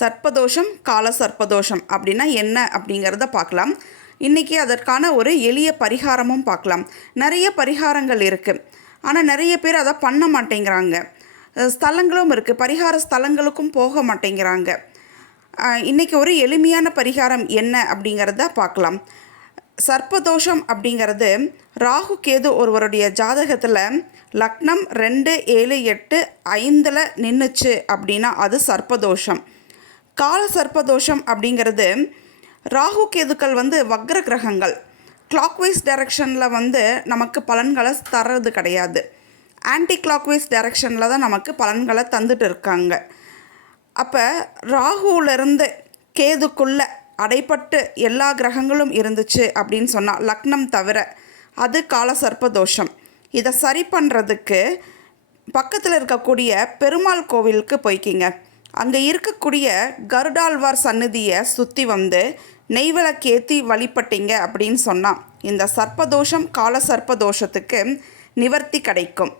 சர்ப்பதோஷம், கால சர்ப்பதோஷம் அப்படின்னா என்ன அப்படிங்கிறத பார்க்கலாம். இன்றைக்கி அதற்கான ஒரு எளிய பரிகாரமும் பார்க்கலாம். நிறைய பரிகாரங்கள் இருக்குது, ஆனால் நிறைய பேர் அதை பண்ண மாட்டேங்கிறாங்க. ஸ்தலங்களும் இருக்குது, பரிகார ஸ்தலங்களுக்கும் போக மாட்டேங்கிறாங்க. இன்றைக்கி ஒரு எளிமையான பரிகாரம் என்ன அப்படிங்கிறத பார்க்கலாம். சர்ப்பதோஷம் அப்படிங்கிறது ராகு கேது ஒருவருடைய ஜாதகத்தில் லக்னம் 2, 7, 8, 5 நின்றுச்சு அப்படின்னா அது சர்ப்பதோஷம். கால சர்ப்பதோஷம் அப்படிங்கிறது ராகு கேதுக்கள் வக்ர கிரகங்கள். கிளாக்வைஸ் டைரக்ஷனில் நமக்கு பலன்களை தர்றது கிடையாது. ஆன்டி கிளாக்வைஸ் டைரக்ஷனில் தான் நமக்கு பலன்களை தந்துட்டு இருக்காங்க. அப்போ ராகுவிலிருந்து கேதுக்குள்ளே அடைப்பட்டு எல்லா கிரகங்களும் இருந்துச்சு அப்படின்னு சொன்னால் லக்னம் தவிர அது கால சர்ப்பதோஷம். இதை சரி பண்ணுறதுக்கு பக்கத்தில் இருக்கக்கூடிய பெருமாள் கோவிலுக்கு போய்க்கிங்க. அங்கே இருக்கக்கூடிய கருடாழ்வார் சந்நிதியை சுற்றி நெய்விளக்கேற்றி வழிபட்டீங்க அப்படின்னு சொன்னால் இந்த சர்ப்பதோஷம், கால சர்ப்பதோஷத்துக்கு நிவர்த்தி கிடைக்கும்.